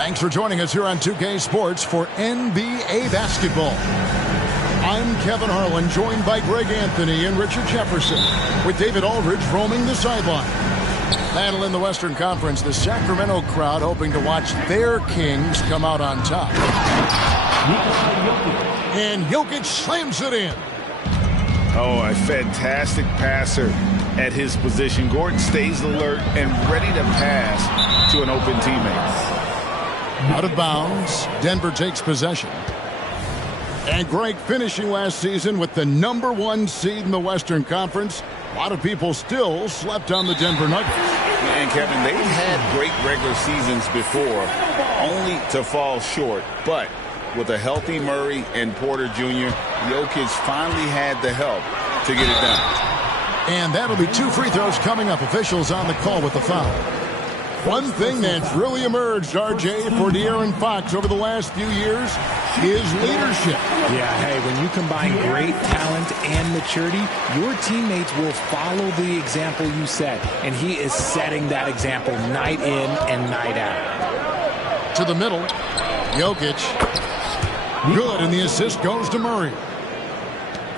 Thanks for joining us here on 2K Sports for NBA basketball. I'm Kevin Harlan, joined by Greg Anthony and Richard Jefferson, with David Aldridge roaming the sideline. Battle in the Western Conference, the Sacramento crowd hoping to watch their Kings come out on top. And Jokic slams it in. Oh, a fantastic passer at his position. Gordon stays alert and ready to pass to an open teammate. Out of bounds, Denver takes possession. And Greg, finishing last season with the #1 seed in the Western Conference, a lot of people still slept on the Denver Nuggets. And Kevin, they've had great regular seasons before, only to fall short. But with a healthy Murray and Porter Jr., Jokic finally had the help to get it done. And that'll be 2 free throws coming up. Officials on the call with the foul. One thing that's really emerged, RJ, for De'Aaron Fox over the last few years is leadership. Yeah, hey, when you combine great talent and maturity, your teammates will follow the example you set. And he is setting that example night in and night out. To the middle, Jokic. Good, and the assist goes to Murray.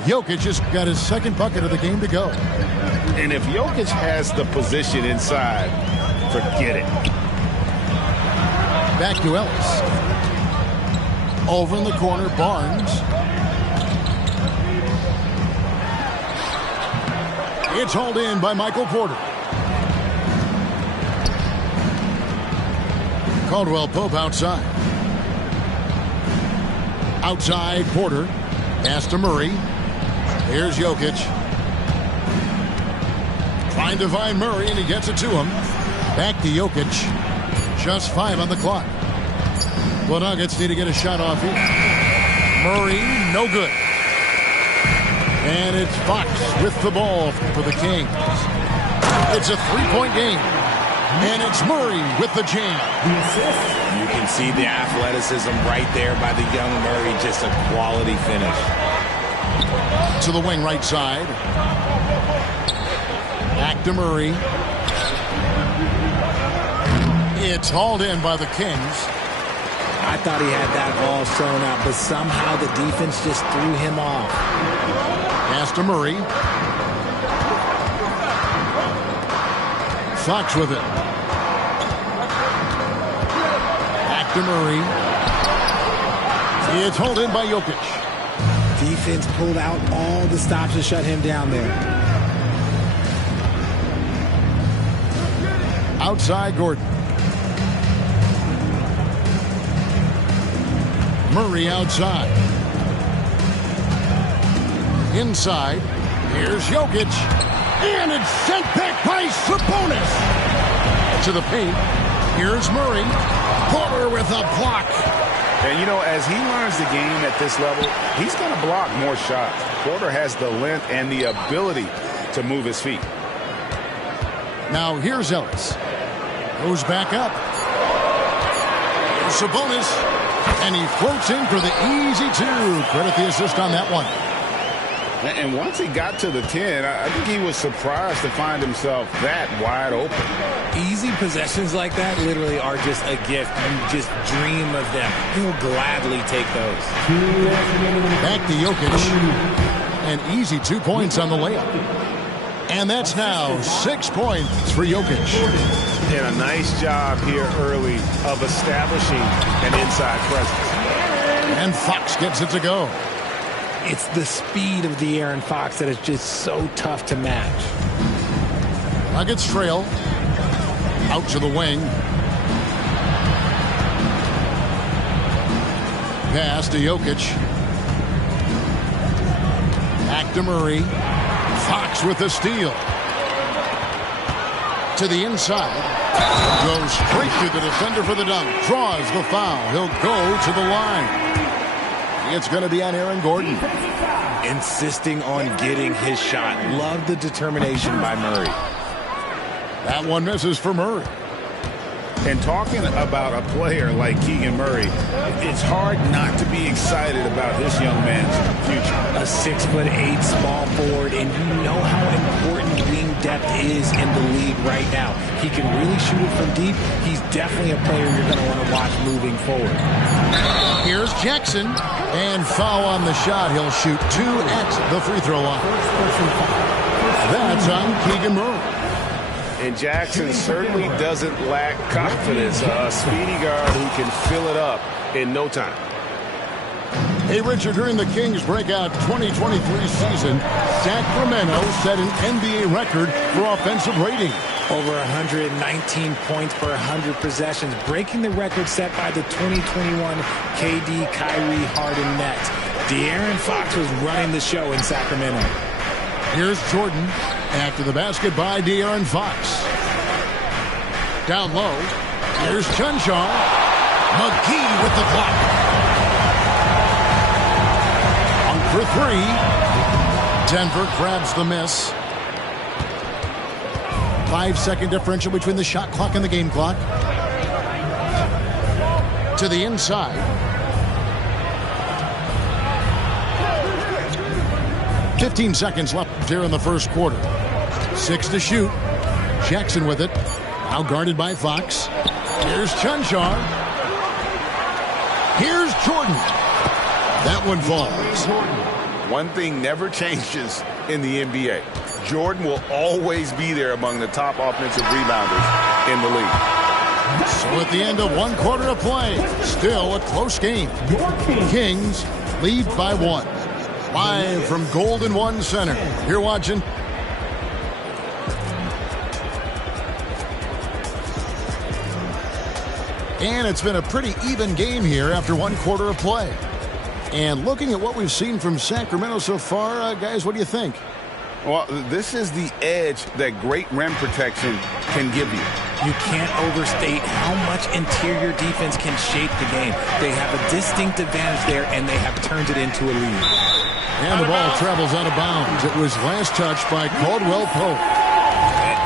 Jokic just got his second bucket of the game to go. And if Jokic has the position inside, forget it. Back to Ellis. Over in the corner, Barnes. It's hauled in by Michael Porter. Caldwell Pope outside. Outside, Porter. Pass to Murray. Here's Jokic. Trying to find Murray, and he gets it to him. Back to Jokic. Just 5 on the clock. The Nuggets need to get a shot off here. Murray, no good. And it's Fox with the ball for the Kings. It's a 3-point game. And it's Murray with the jam. You can see the athleticism right there by the young Murray. Just a quality finish. To the wing right side. Back to Murray. It's hauled in by the Kings. I thought he had that ball thrown out, but somehow the defense just threw him off. Pass to Murray. Fox with it. Back to Murray. It's hauled in by Jokic. Defense pulled out all the stops to shut him down there. Outside Gordon. Murray outside. Inside. Here's Jokic. And it's sent back by Sabonis. To the paint. Here's Murray. Porter with a block. And, you know, as he learns the game at this level, he's going to block more shots. Porter has the length and the ability to move his feet. Now here's Ellis. Goes back up. Here's Sabonis. And he floats in for the easy 2. Credit the assist on that one. And once he got to the 10, I think he was surprised to find himself that wide open. Easy possessions like that literally are just a gift. You just dream of them. He'll gladly take those. Back to Jokic. An easy 2 points on the layup. And that's now 6 points for Jokic. And a nice job here early of establishing an inside presence. And Fox gets it to go. It's the speed of De'Aaron Fox that is just so tough to match. Nuggets trail. Out to the wing. Pass to Jokic. Back to Murray. Fox with the steal. To the inside. Goes straight to the defender for the dunk. Draws the foul. He'll go to the line. It's going to be on Aaron Gordon. Insisting on getting his shot. Love the determination by Murray. That one misses for Murray. And talking about a player like Keegan Murray, it's hard not to be excited about this young man's future. A 6'8" small forward, and you know how important wing depth is in the league right now. He can really shoot it from deep. He's definitely a player you're going to want to watch moving forward. Here's Jackson, and foul on the shot. He'll shoot 2 at the free throw line. That's on Keegan Murray. And Jackson certainly doesn't lack confidence. A speedy guard who can fill it up in no time. Hey, Richard, during the Kings' breakout 2023 season, Sacramento set an NBA record for offensive rating. Over 119 points per 100 possessions, breaking the record set by the 2021 KD Kyrie Harden Nets. De'Aaron Fox was running the show in Sacramento. Here's Jordan. After the basket by De'Aaron Fox. Down low. Here's Chunchar. McGee with the block. On for 3. Denver grabs the miss. 5-second differential between the shot clock and the game clock. To the inside. 15 seconds left here in the first quarter. 6 to shoot. Jackson with it. Now guarded by Fox. Here's Chunchar. Here's Jordan. That one falls. One thing never changes in the NBA. Jordan will always be there among the top offensive rebounders in the league. So at the end of 1 quarter of play, still a close game. Kings lead by 1. Live from Golden One Center. You're watching. And it's been a pretty even game here after 1 quarter of play. And looking at what we've seen from Sacramento so far, guys, what do you think? Well, this is the edge that great rim protection can give you. You can't overstate how much interior defense can shape the game. They have a distinct advantage there, and they have turned it into a lead. And the ball travels out of bounds. It was last touched by Caldwell Pope.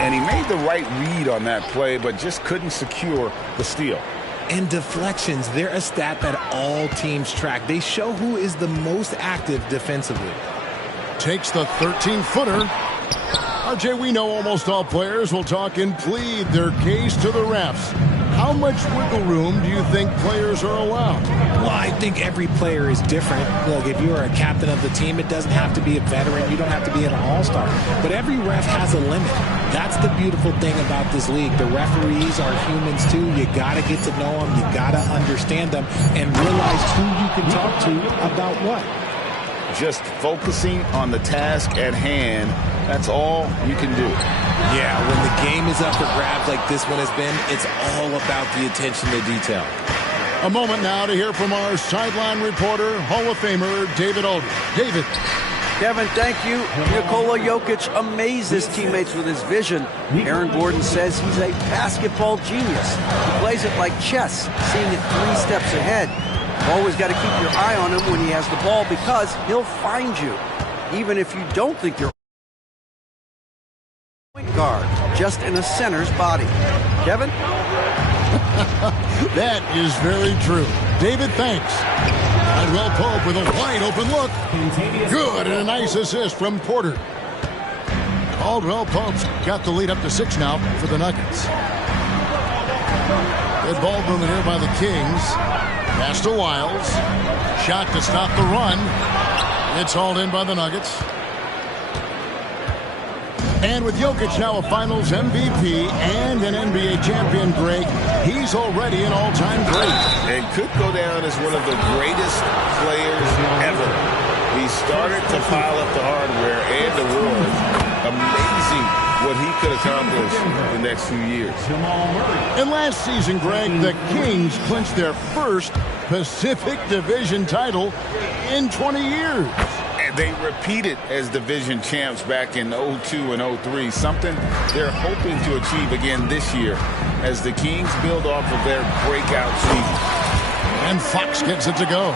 And he made the right read on that play, but just couldn't secure the steal. And deflections, they're a stat that all teams track. They show who is the most active defensively. Takes the 13-footer. RJ, we know almost all players will talk and plead their case to the refs. How much wiggle room do you think players are allowed? Well, I think every player is different. Look, if you are a captain of the team, it doesn't have to be a veteran. You don't have to be an all-star. But every ref has a limit. That's the beautiful thing about this league. The referees are humans, too. You got to get to know them. You got to understand them and realize who you can talk to about what. Just focusing on the task at hand, that's all you can do. Yeah, when the game is up for grabs like this one has been, it's all about the attention to detail. A moment now to hear from our sideline reporter, Hall of Famer David Aldridge. David. Kevin, thank you. Nikola Jokic amazes teammates with his vision. Aaron Gordon says he's a basketball genius. He plays it like chess, seeing it 3 steps ahead. Always got to keep your eye on him when he has the ball because he'll find you, even if you don't think you're point guard, just in a center's body. Kevin? That is very true. David, thanks. Caldwell Pope with a wide open look. Good, and a nice assist from Porter. Caldwell Pope's got the lead up to 6 now for the Nuggets. Good ball movement here by the Kings. Pass to Wiles. Shot to stop the run. It's hauled in by the Nuggets. And with Jokic now a Finals MVP and an NBA champion, Greg, he's already an all-time great. And could go down as one of the greatest players ever. He started to pile up the hardware and the awards. Amazing what he could accomplish in the next few years. And last season, Greg, the Kings clinched their first Pacific Division title in 20 years. And they repeated as division champs back in 02 and 03, something they're hoping to achieve again this year as the Kings build off of their breakout season. And Fox gets it to go.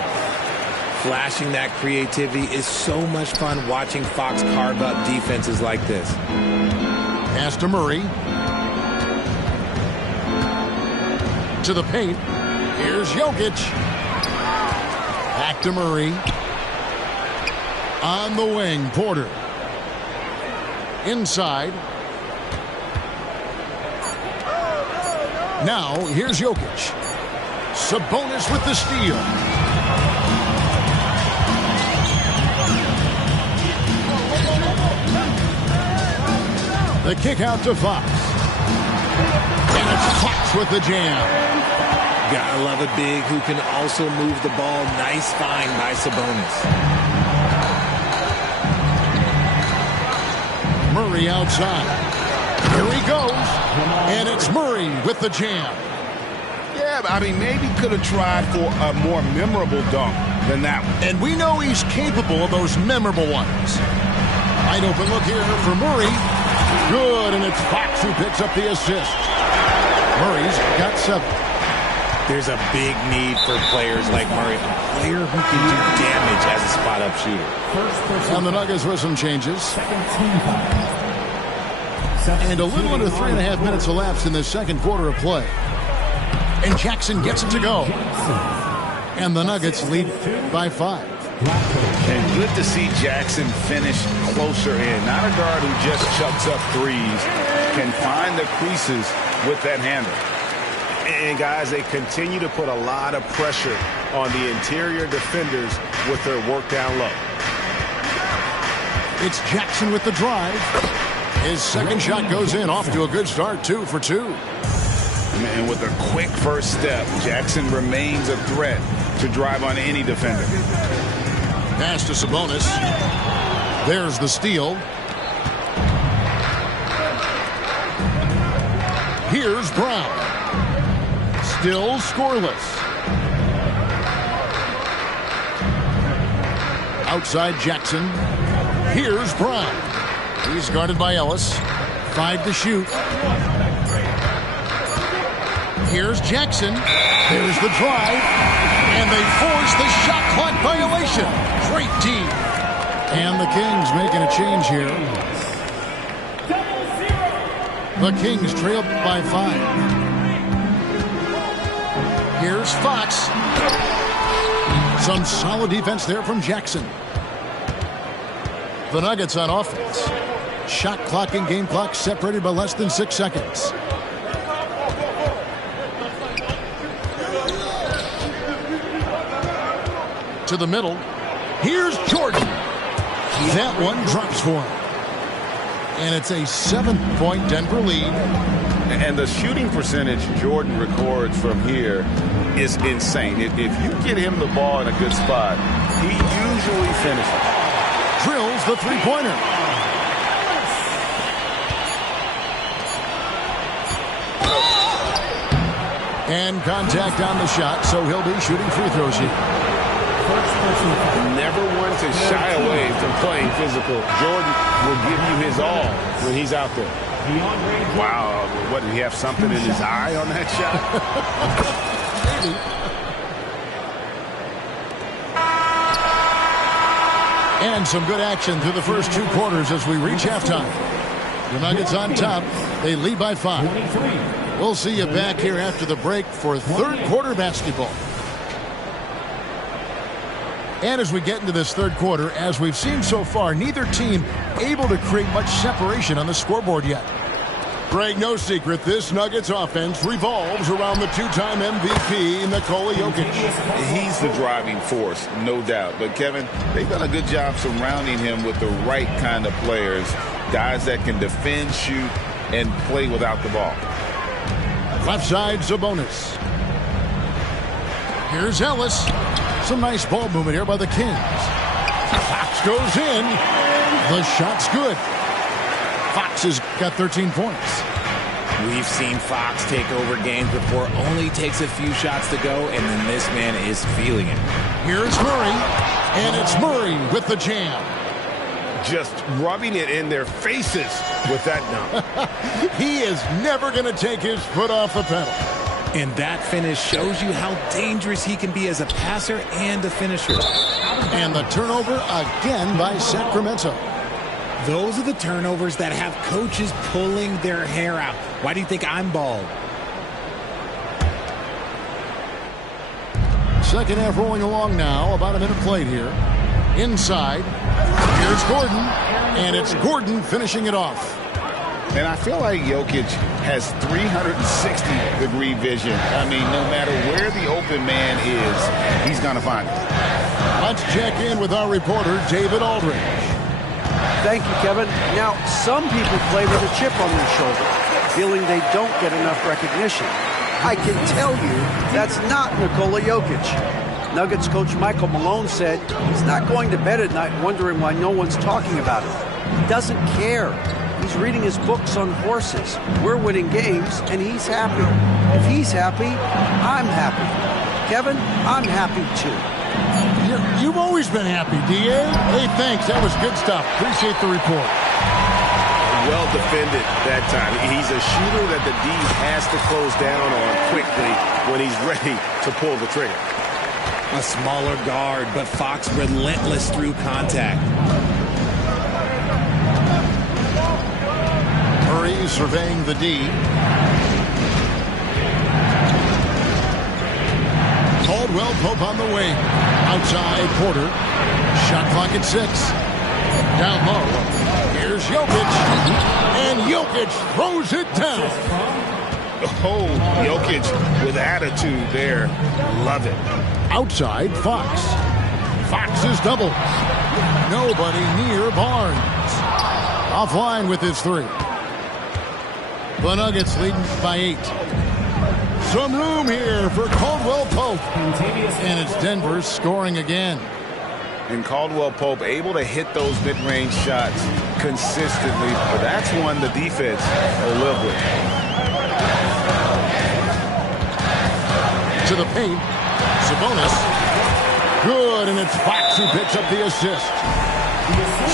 Flashing that creativity is so much fun watching Fox carve up defenses like this. Pass to Murray. To the paint. Here's Jokic. Back to Murray. On the wing, Porter. Inside. Now, here's Jokic. Sabonis with the steal. The kick out to Fox. And it's Fox with the jam. Gotta love a big who can also move the ball. Nice find by Sabonis. Murray outside. Here he goes. And it's Murray with the jam. Yeah, I mean, maybe could have tried for a more memorable dunk than that one. And we know he's capable of those memorable ones. Wide open look here for Murray. Good, and it's Fox who picks up the assist. Murray's got 7. There's a big need for players like Murray, a player who can do damage as a spot-up shooter. And the Nuggets with some changes. And a little under 3.5 minutes elapsed in the second quarter of play. And Jackson gets it to go. And the Nuggets lead by 5. And good to see Jackson finish closer in. Not a guard who just chucks up threes. Can find the creases with that handle. And, guys, they continue to put a lot of pressure on the interior defenders with their work down low. It's Jackson with the drive. His second shot goes in, off to a good start, 2 for 2. And with a quick first step, Jackson remains a threat to drive on any defender. Pass to Sabonis. There's the steal. Here's Brown. Still scoreless. Outside Jackson. Here's Brown. He's guarded by Ellis. 5 to shoot. Here's Jackson. There's the drive. And they force the shot clock violation. Great D. And the Kings making a change here. The Kings trail by 5. Here's Fox. Some solid defense there from Jackson. The Nuggets on offense. Shot clock and game clock separated by less than 6 seconds. To the middle. Here's Jordan. That one drops for him. And it's a 7-point Denver lead. And the shooting percentage Jordan records from here is insane. If you get him the ball in a good spot, he usually finishes. Drills the three-pointer. And contact on the shot, so he'll be shooting free throws here. Never one to shy away from playing physical. Jordan will give you his all when he's out there. Wow, what, did he have something in his eye on that shot? Maybe. And some good action through the first 2 quarters as we reach halftime. The Nuggets on top. They lead by 5. We'll see you back here after the break for third quarter basketball. And as we get into this third quarter, as we've seen so far, neither team able to create much separation on the scoreboard yet. Greg, no secret, this Nuggets offense revolves around the 2-time MVP, Nikola Jokic. He's the driving force, no doubt. But, Kevin, they've done a good job surrounding him with the right kind of players, guys that can defend, shoot, and play without the ball. Left side, Sabonis. Here's Ellis. Some nice ball movement here by the Kings. Fox goes in. The shot's good. Fox has got 13 points. We've seen Fox take over games before. Only takes a few shots to go, and then this man is feeling it. Here's Murray. And it's Murray with the jam. Just rubbing it in their faces with that dunk. He is never going to take his foot off the pedal. And that finish shows you how dangerous he can be as a passer and a finisher. And the turnover again by Sacramento. Those are the turnovers that have coaches pulling their hair out. Why do you think I'm bald? Second half rolling along now. About a minute played here. Inside. Here's Gordon. And it's Gordon finishing it off. And I feel like Jokic has 360-degree vision. I mean, no matter where the open man is, he's going to find it. Let's check in with our reporter, David Aldridge. Thank you, Kevin. Now, some people play with a chip on their shoulder, feeling they don't get enough recognition. I can tell you that's not Nikola Jokic. Nuggets coach Michael Malone said he's not going to bed at night wondering why no one's talking about him. He doesn't care. He's reading his books on horses. We're winning games, and he's happy. If he's happy, I'm happy. Kevin, I'm happy too. You've always been happy, D.A. Hey, thanks. That was good stuff. Appreciate the report. Well defended that time. He's a shooter that the D has to close down on quickly when he's ready to pull the trigger. A smaller guard, but Fox relentless through contact. Murray surveying the D. Caldwell Pope on the wing. Outside Porter. Shot clock at 6. Down low. Here's Jokic. And Jokic throws it down. Oh, Jokic with attitude there. Love it. Outside Fox. Fox is doubled. Nobody near Barnes. Offline with his 3. The Nuggets leading by 8. Some room here for Caldwell Pope. And it's Denver scoring again. And Caldwell Pope able to hit those mid-range shots consistently. But that's one the defense will live with. To the paint. Sabonis. Good, and it's Fox who picks up the assist.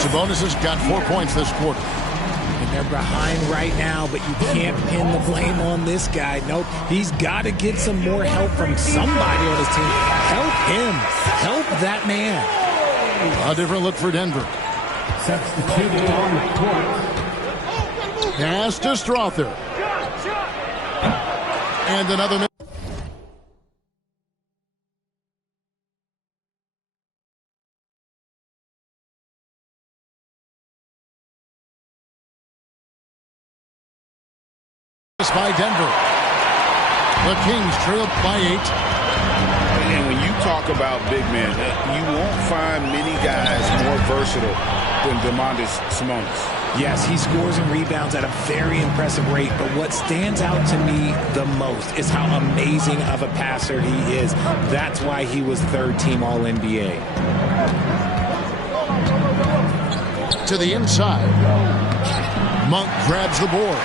Sabonis has got 4 points this quarter. And they're behind right now, but you can't pin the blame on this guy. Nope, he's got to get some more help from somebody on his team. Help him. Help that man. A different look for Denver. Substituted on the court. Pass to Strother. And another minute. By Denver. The Kings trailed by 8. And when you talk about big men, you won't find many guys more versatile than Domantas Sabonis. Yes, he scores and rebounds at a very impressive rate, but what stands out to me the most is how amazing of a passer he is. That's why he was third-team All-NBA. To the inside. Monk grabs the board.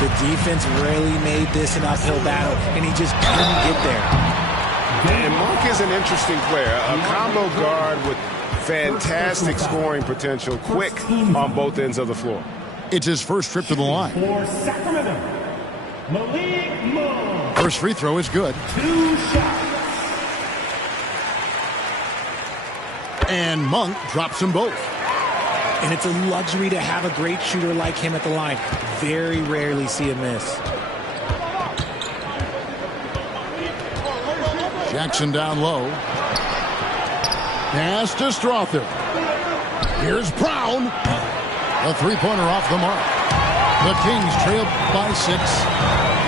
The defense really made this an uphill battle, and he just couldn't get there. And Monk is an interesting player, a combo guard with fantastic scoring potential, quick on both ends of the floor. It's his first trip to the line. For Sacramento, Malik Monk. First free throw is good. 2 shots. And Monk drops them both. And it's a luxury to have a great shooter like him at the line. Very rarely see a miss. Jackson down low. Pass to Strother. Here's Brown. A three-pointer off the mark. The Kings trail by 6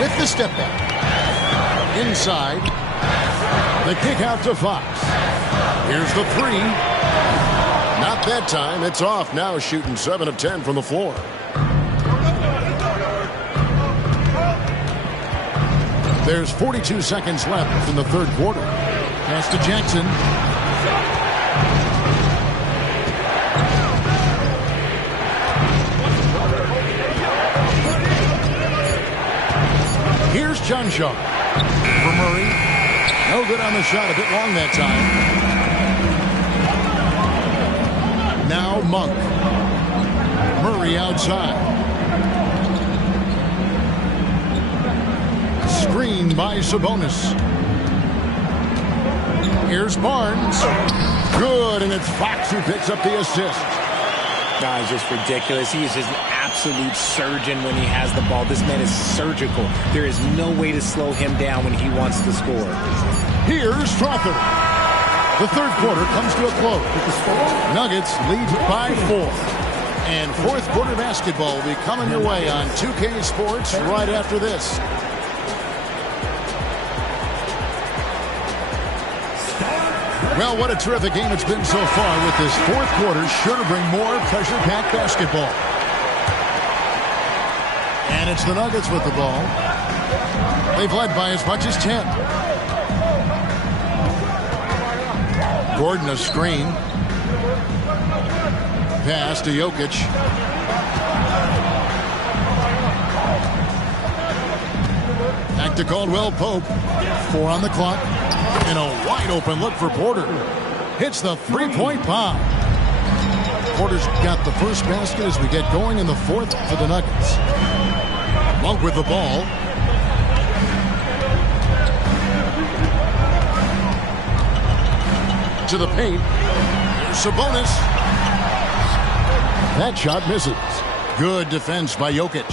with the step back. Inside. The kick out to Fox. Here's the 3. Not that time. It's off now, shooting 7 of 10 from the floor. There's 42 seconds left in the third quarter. Pass to Jackson. Here's John Shaw for Murray. No good on the shot. A bit long that time. Now Monk. Murray outside. Screen by Sabonis. Here's Barnes. Good, and it's Fox who picks up the assist. Nah, it's just ridiculous. He is just an absolute surgeon when he has the ball. This man is surgical. There is no way to slow him down when he wants to score. Here's Strother. The third quarter comes to a close. Nuggets lead by 4. And fourth quarter basketball will be coming your way on 2K Sports right after this. Well, what a terrific game it's been so far, with this fourth quarter sure to bring more pressure-packed basketball. And it's the Nuggets with the ball. They've led by as much as 10. Gordon a screen. Pass to Jokic. Back to Caldwell Pope. 4 on the clock. And a wide open look for Porter. Hits the three-point bomb. Porter's got the first basket as we get going in the fourth for the Nuggets. Monk with the ball. To the paint. Here's Sabonis. That shot misses. Good defense by Jokic.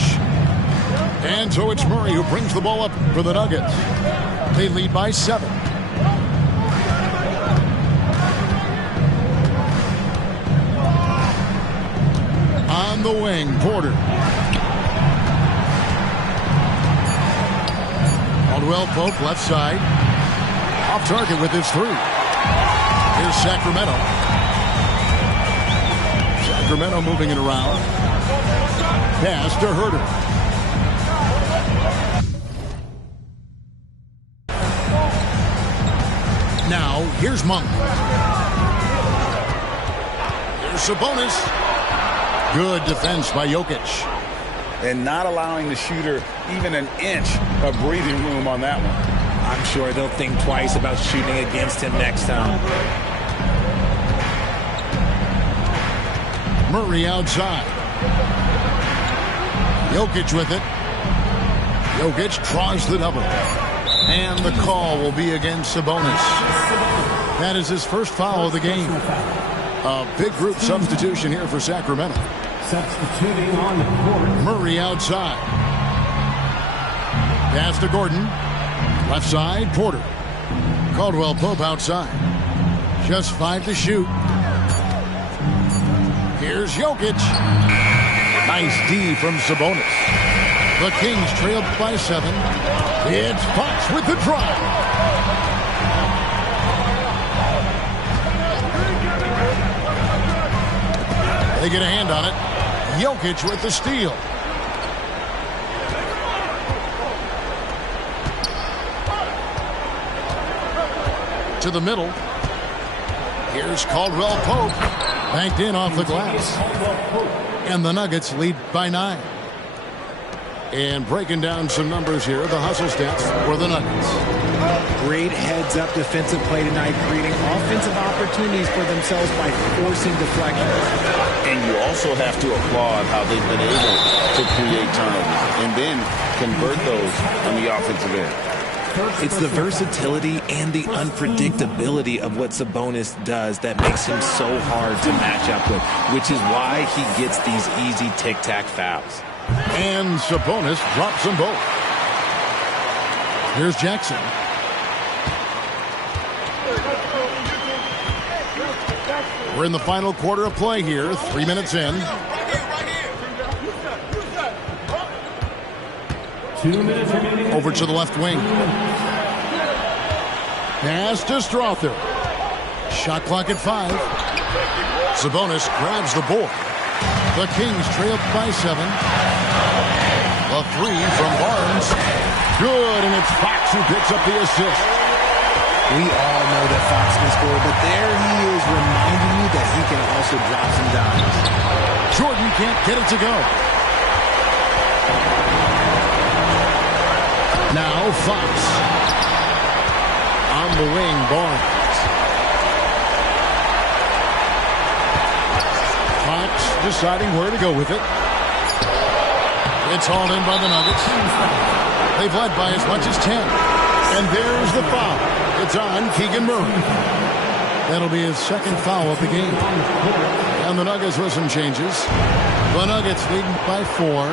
And so it's Murray who brings the ball up for the Nuggets. They lead by 7. On the wing, Porter. Caldwell Pope, left side. Off target with his 3. Here's Sacramento. Sacramento moving it around. Pass to Herter. Now, here's Monk. Here's Sabonis. Good defense by Jokic. And not allowing the shooter even an inch of breathing room on that one. I'm sure they'll think twice about shooting against him next time. Murray outside. Jokic with it. Jokic draws the double. And the call will be against Sabonis. That is his first foul of the game. A big group substitution here for Sacramento. Substituting on the court. Murray outside. Pass to Gordon. Left side, Porter. Caldwell Pope outside. Just 5 to shoot. Here's Jokic. Nice D from Sabonis. The Kings trailed by 7. It's Fox with the drive. They get a hand on it. Jokic with the steal. To the middle. Here's Caldwell Pope. Banked in off the glass. And the Nuggets lead by 9. And breaking down some numbers here, the hustle stats for the Nuggets. Great heads-up defensive play tonight, creating offensive opportunities for themselves by forcing deflections. And you also have to applaud how they've been able to create turnovers and then convert those on the offensive end. It's the versatility and the unpredictability of what Sabonis does that makes him so hard to match up with, which is why he gets these easy tic-tac fouls. And Sabonis drops them both. Here's Jackson. We're in the final quarter of play here. 3 minutes in. 2 minutes remaining. Over to the left wing. Pass to Strother. Shot clock at 5. Sabonis grabs the board. The Kings trail by 7. A 3 from Barnes. Good, and it's Fox who picks up the assist. We all know that Fox can score, but there he is reminding you that he can also drop some dimes. Jordan can't get it to go. Now Fox. On the wing, Barnes. Fox deciding where to go with it. It's hauled in by the Nuggets. They've led by as much as 10. And there's the foul. It's on Keegan Murray. That'll be his second foul of the game. And the Nuggets with some changes. The Nuggets leading by 4.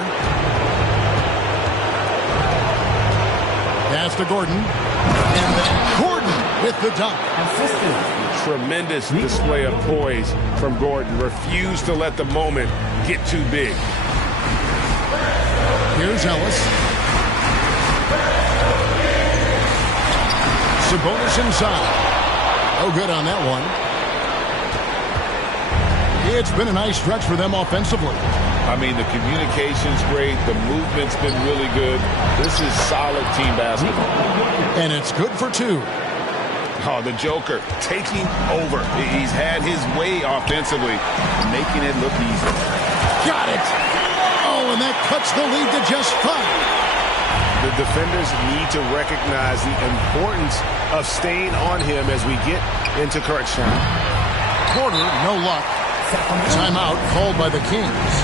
Pass to Gordon. And then Gordon with the dunk. tremendous display of poise from Gordon. Refused to let the moment get too big. Here's Ellis. Sabonis inside. No good on that one. It's been a nice stretch for them offensively. I mean, the communication's great. The movement's been really good. This is solid team basketball. And it's good for 2. Oh, the Joker taking over. He's had his way offensively, making it look easy. Got it. Oh, and that cuts the lead to just 5. The defenders need to recognize the importance of staying on him as we get into crunch time. Porter, no luck. Timeout called by the Kings.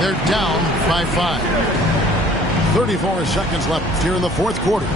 They're down by 5. 34 seconds left here in the fourth quarter.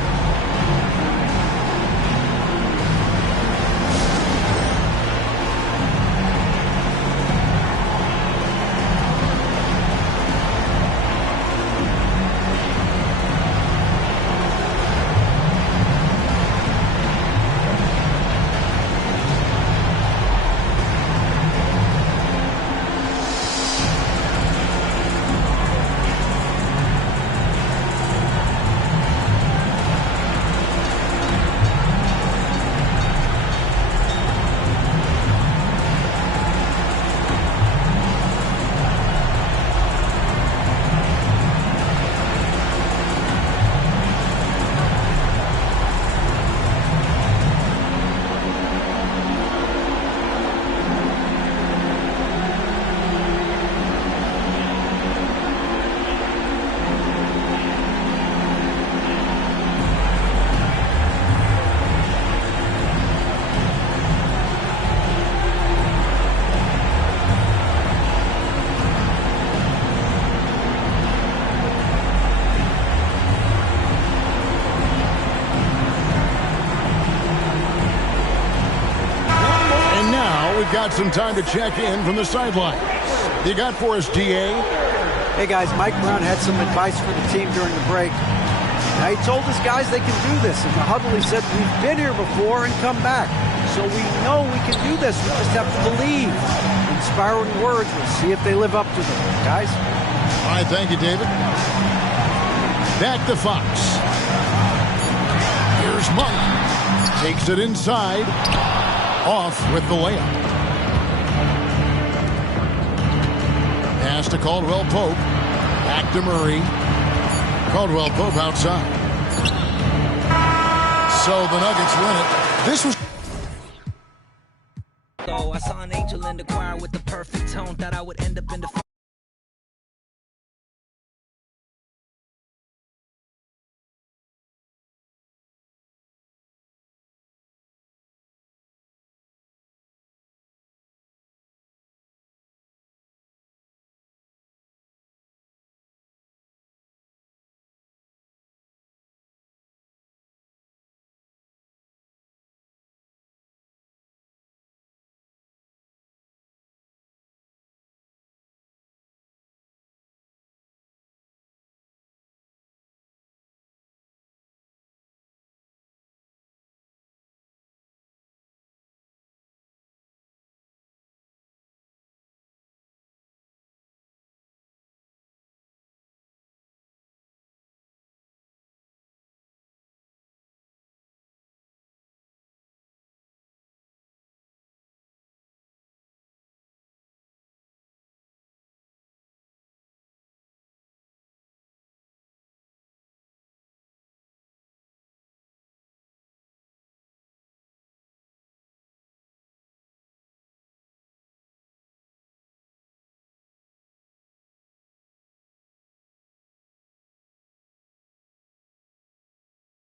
Got some time to check in from the sidelines. You got for us, DA? Hey, guys, Mike Brown had some advice for the team during the break. Now, he told his guys they can do this. In the huddle, he said, we've been here before and come back. So we know we can do this. We just have to believe. Inspiring words. We'll see if they live up to them. Guys? All right, thank you, David. Back to Fox. Here's Monk. Takes it inside. Off with the layup. Pass to Caldwell Pope. Back to Murray. Caldwell Pope outside. So the Nuggets win it. This was... I saw an angel in the choir with the perfect tone. Thought I would end up in the